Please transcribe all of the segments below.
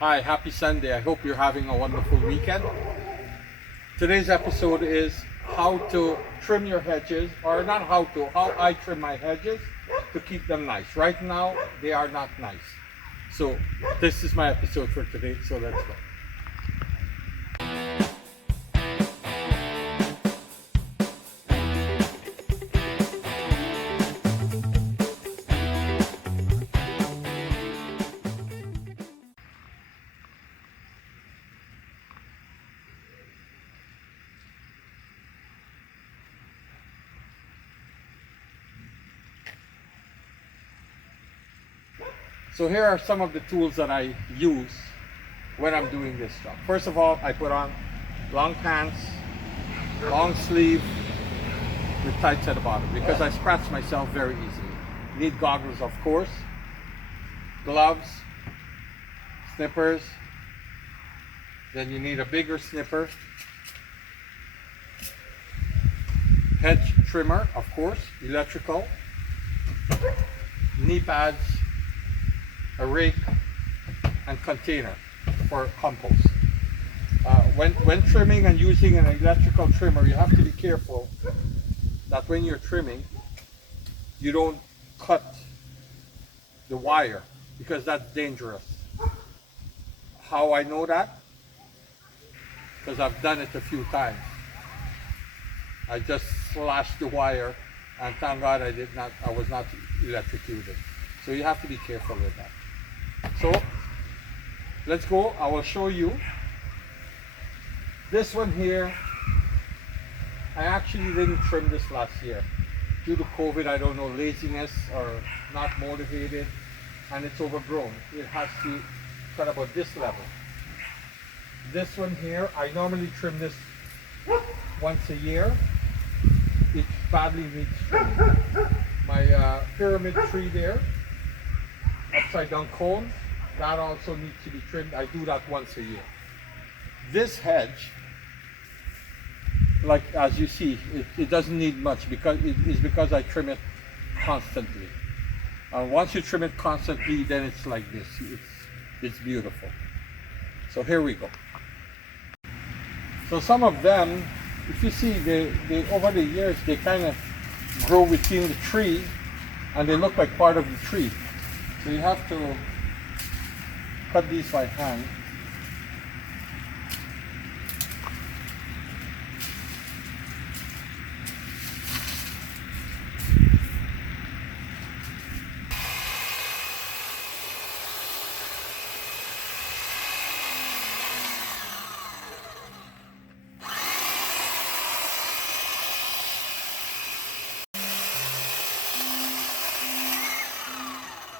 Hi, happy Sunday. I hope you're having a wonderful weekend. Today's episode is how to trim your hedges, or not how I trim my hedges to keep them nice. Right now, they are not nice. So, this is my episode for today. So, let's go. So, here are some of the tools that I use when I'm doing this job. First of all, I put on long pants, long sleeve with tights at the bottom because I scratch myself very easily. Need goggles, of course, gloves, snippers. Then you need a bigger snipper, hedge trimmer, of course, electrical, knee pads, a rake, and container for compost. When trimming and using an electrical trimmer, you have to be careful that when you're trimming, you don't cut the wire because that's dangerous. How I know that? Because I've done it a few times. I just slashed the wire, and thank God I was not electrocuted. So you have to be careful with that. So let's go. I will show you. This one here, I actually didn't trim this last year. Due to COVID, I don't know, laziness or not motivated, and it's overgrown. It has to cut about this level. This one here, I normally trim this once a year. It badly needs trimming. My pyramid tree there, upside down cone, that also needs to be trimmed. I do that once a year. This hedge, like as you see, it doesn't need much because I trim it constantly. Once you trim it constantly, then it's like this. It's beautiful. So here we go. So some of them, if you see, they over the years they kind of grow within the tree, and they look like part of the tree. So you have to cut these by hand.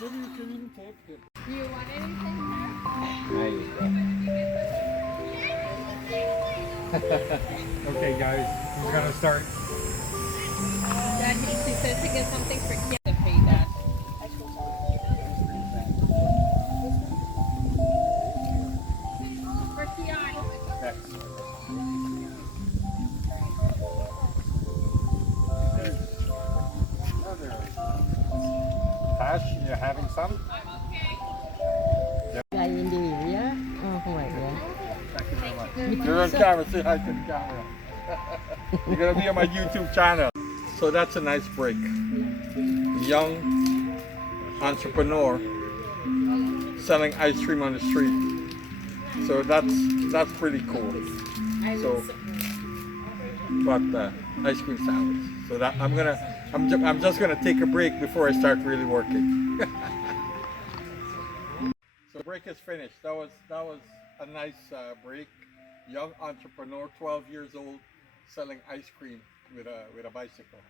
Maybe you can even take it. Do you want anything? There you go. Okay, guys, we're gonna start. Dad, he says to get something for Kian to pay that. For Kian. Tash, you having some? Guy in the area? Oh, right, yeah. Thank you very much. You're on camera. Say hi to the camera. You're gonna be on my YouTube channel. So that's a nice break. Young entrepreneur selling ice cream on the street. So that's pretty cool. So, but ice cream sandwich. So that I'm just gonna take a break before I start really working. So break is finished. That was a nice break. Young entrepreneur, 12 years old, selling ice cream with a bicycle.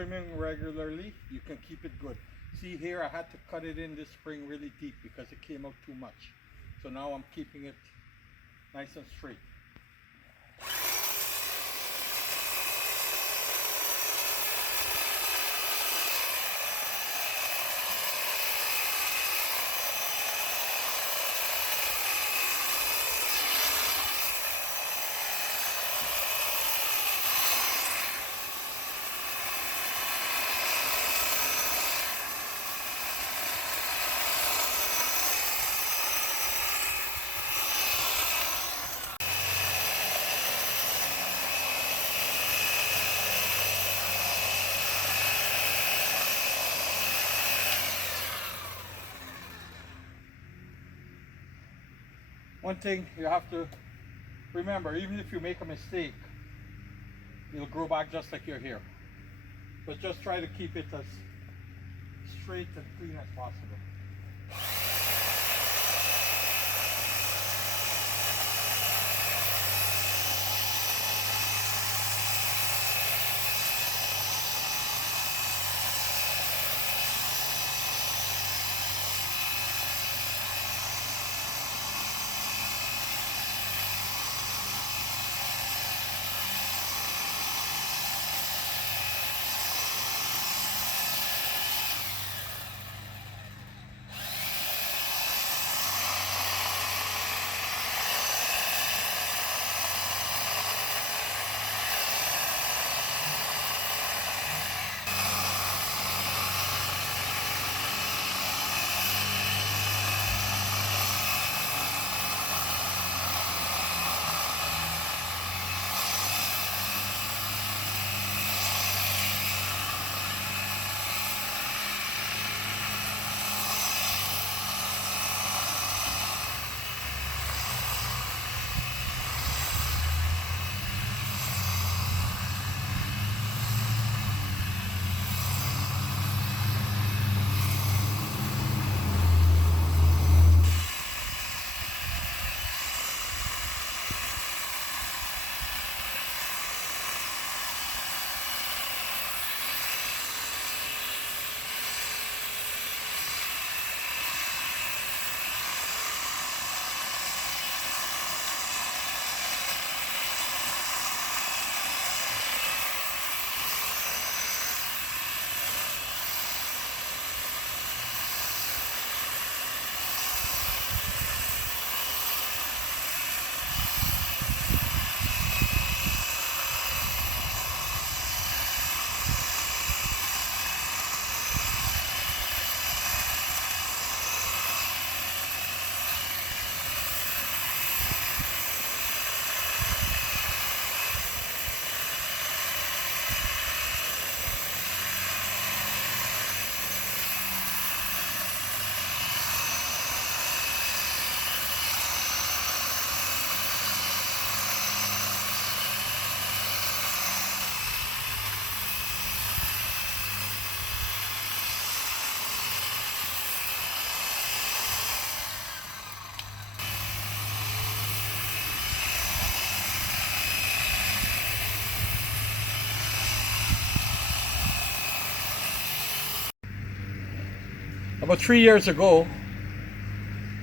trimming regularly, you can keep it good. See here, I had to cut it in this spring really deep because it came out too much. So now I'm keeping it nice and straight. One thing you have to remember, even if you make a mistake, it'll grow back just like your hair. But just try to keep it as straight and clean as possible. About 3 years ago,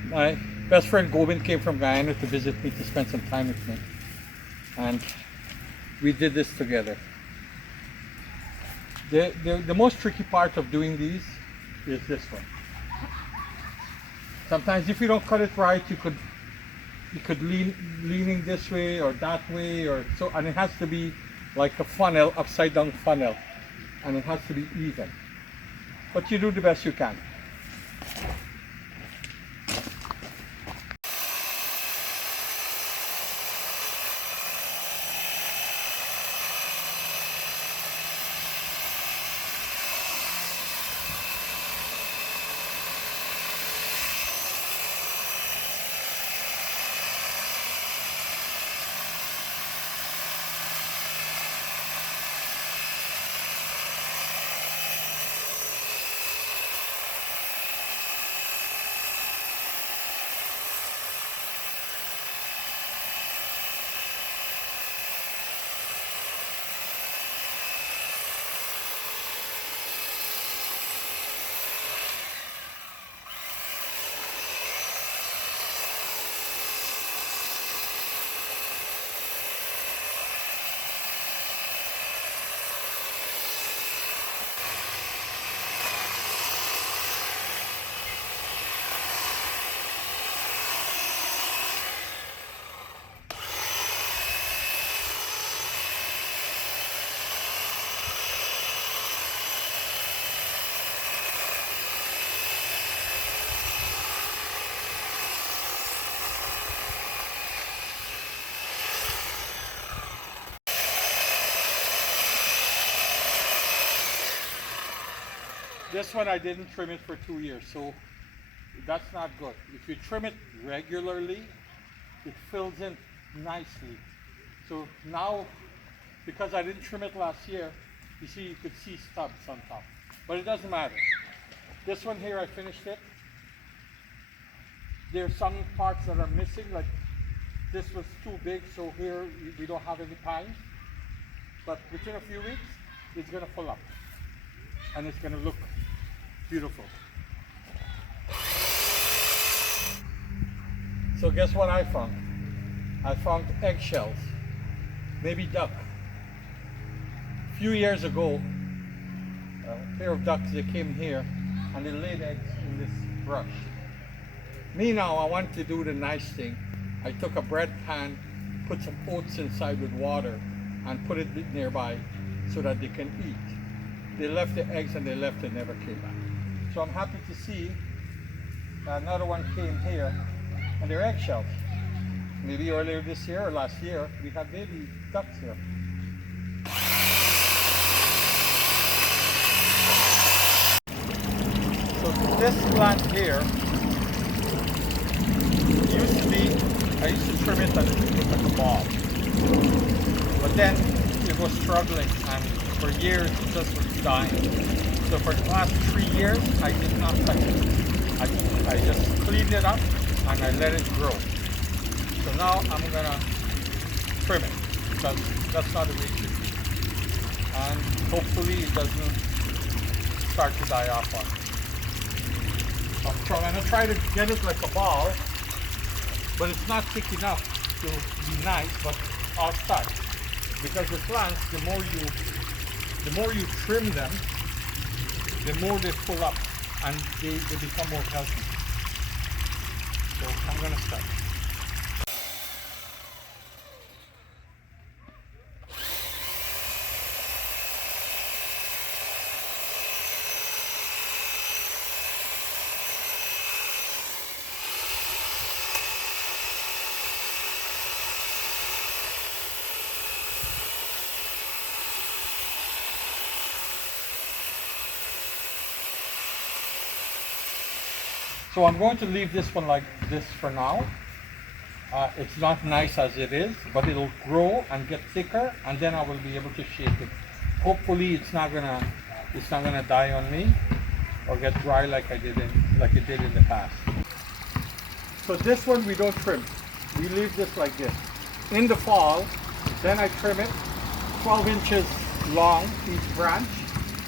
my best friend Govind came from Guyana to visit me to spend some time with me. And we did this together. The most tricky part of doing these is this one. Sometimes if you don't cut it right, you could leaning this way or that way or so, and it has to be like a funnel, upside down funnel, and it has to be even. But you do the best you can. This one I didn't trim it for 2 years, so that's not good. If you trim it regularly, it fills in nicely. So now, because I didn't trim it last year, you see, you could see stubs on top. But it doesn't matter. This one here, I finished it. There's some parts that are missing, like this was too big, so here we don't have any pines. But within a few weeks, it's gonna fill up. And it's gonna look beautiful. So guess what I found? I found eggshells, maybe duck. A few years ago, a pair of ducks, they came here and they laid eggs in this brush. Me now, I want to do the nice thing. I took a bread pan, put some oats inside with water and put it nearby so that they can eat. They left the eggs and they left and never came back. So I'm happy to see that another one came here and they're eggshells. Maybe earlier this year or last year, we had baby ducks here. So this plant here used to be, I used to trim it and it looked like a ball. But then it was struggling and for years it just was dying. So for the last 3 years, I did not touch it. I just cleaned it up and I let it grow. So now I'm gonna trim it because that's not the way it should be. And hopefully it doesn't start to die off on me. So I'm gonna try to get it like a ball, but it's not thick enough to be nice, but I'll start. Because the plants, the more you trim them, the more they pull up and they become more healthy. So I'm gonna start. So I'm going to leave this one like this for now. It's not nice as it is, but it'll grow and get thicker, and then I will be able to shake it. Hopefully, it's not gonna die on me or get dry like it did in the past. So this one we don't trim. We leave this like this. In the fall, then I trim it 12 inches long each branch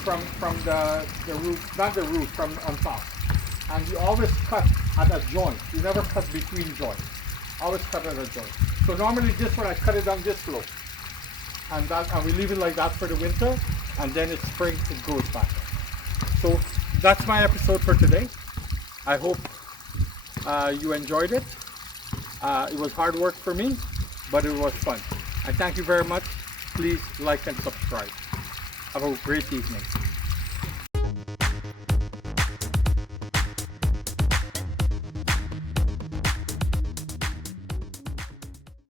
from the root, not the root, from on top. And you always cut at a joint. You never cut between joints. Always cut at a joint. So normally this one I cut it down this low. And we leave it like that for the winter, and then in spring it goes back. So that's my episode for today. I hope you enjoyed it. It was hard work for me, but it was fun. And thank you very much. Please like and subscribe. Have a great evening.